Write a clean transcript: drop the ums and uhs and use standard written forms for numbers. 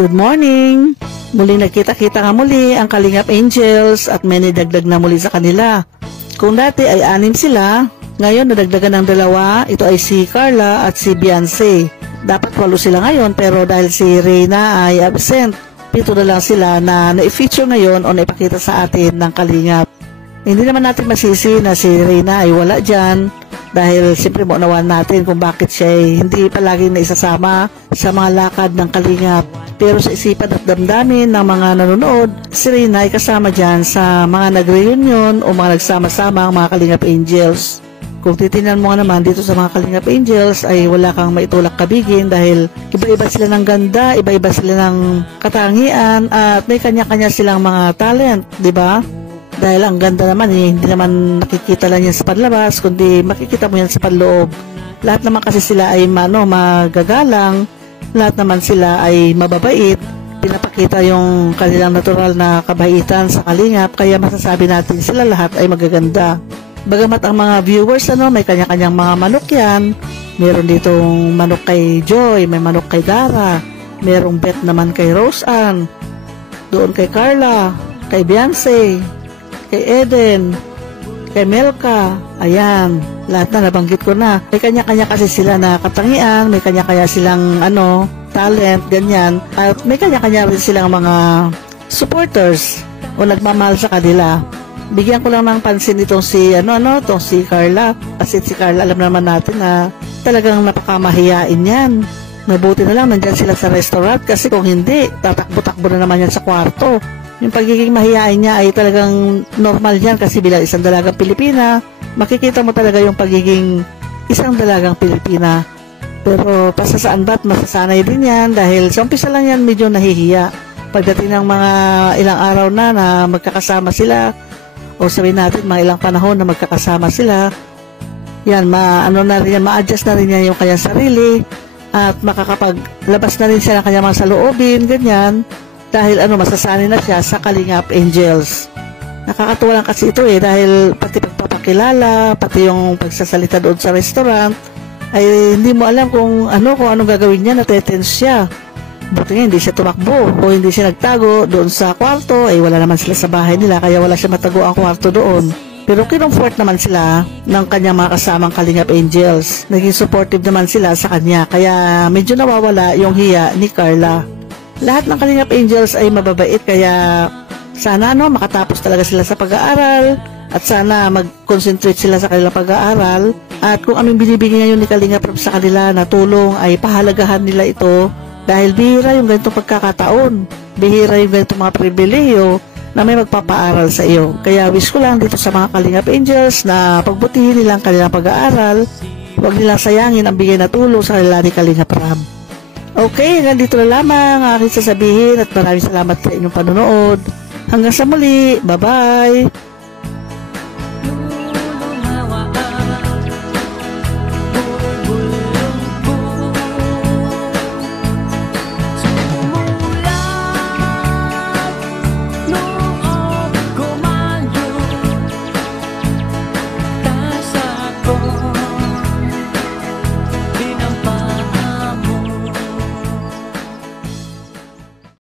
Good morning! Muli nagkita-kita nga muli ang Kalingap Angels at may nidagdag na muli sa kanila. Kung dati ay 6 sila, ngayon nadagdagan ng 2, ito ay si Carla at si Beyonce. Dapat 8 sila ngayon pero dahil si Reyna ay absent, 7 na lang sila na na-feature ngayon o naipakita sa atin ng Kalingap. Hindi naman natin masisi na si Reyna ay wala dyan dahil siyempre maunawan natin kung bakit siya ay hindi palaging naisasama sa mga lakad ng Kalingap. Pero sa isipan at damdamin ng mga nanonood, si Reyna ay kasama dyan sa mga nag-reunion o mga nagsama-sama ang mga Kalingap Angels. Kung titingnan mo nga naman dito sa mga Kalingap Angels ay wala kang maitulak kabigin dahil iba-iba sila ng ganda, iba-iba sila ng katangian at may kanya-kanya silang mga talent, di ba? Dahil ang ganda naman hindi naman nakikita lang yan sa panlabas, kundi makikita mo yan sa panloob. Lahat naman kasi sila ay magagalang, lahat naman sila ay mababait, pinapakita yung kanilang natural na kabaitan sa Kalingap, kaya masasabi natin sila lahat ay magaganda. Bagamat ang mga viewers may kanya-kanyang mga manok yan, meron ditong manok kay Joy, may manok kay Dara, merong bet naman kay Rose Ann, doon kay Carla, kay Beyonce, kay Eden, kay Melka, ayan, lahat na nabanggit ko na. May kanya-kanya kasi sila na katangian, may kanya-kanya silang talent, ganyan, at may kanya-kanya rin silang mga supporters o nagmamahal sa kanila. Bigyan ko lang ng pansin itong si itong si Carla, kasi si Carla alam naman natin na talagang napakamahiyain yan. Mabuti na lang nandyan sila sa restaurant kasi kung hindi, tatakbo-takbo na naman yan sa kwarto. Yung pagiging mahihain niya ay talagang normal yan kasi bilang isang dalagang Pilipina, makikita mo talaga yung pagiging isang dalagang Pilipina. Pero pasasaan ba't masasanay din yan dahil sa umpisa lang yan medyo nahihiya. Pagdating ng mga ilang araw na magkakasama sila o sabihin natin mga ilang panahon na magkakasama sila, yan, ma-adjust na rin yan yung kanyang sarili at makakapaglabas na rin siya ng kanyang mga saloobin, ganyan. Dahil masasanay na siya sa Kalingap Angels. Nakakatuwa lang kasi ito dahil pati pagpapakilala, pati yung pagsasalita doon sa restaurant, ay hindi mo alam kung anong gagawin niya, natetense siya. Buti nga hindi siya tumakbo o hindi siya nagtago doon sa kwarto, wala naman sila sa bahay nila kaya wala siya matago ang kwarto doon. Pero kinumfort naman sila ng kanyang mga kasamang Kalingap Angels. Naging supportive naman sila sa kanya kaya medyo nawawala yung hiya ni Carla. Lahat ng Kalingap Angels ay mababait kaya sana makatapos talaga sila sa pag-aaral at sana mag-concentrate sila sa kanilang pag-aaral at kung anong binibigyan ngayon ni Kalingap sa kanila na tulong ay pahalagahan nila ito dahil bihira yung ganitong pagkakataon, bihira yung ganitong mga pribilehiyo na may magpapaaral sa iyo. Kaya wish ko lang dito sa mga Kalingap Angels na pagbutihin nilang kanilang pag-aaral, huwag nilang sayangin ang bigay na tulong sa kanila ni Kalingap Rab. Okay, hanggang dito na lamang ang aking sasabihin at maraming salamat sa inyong panonood. Hanggang sa muli, bye-bye!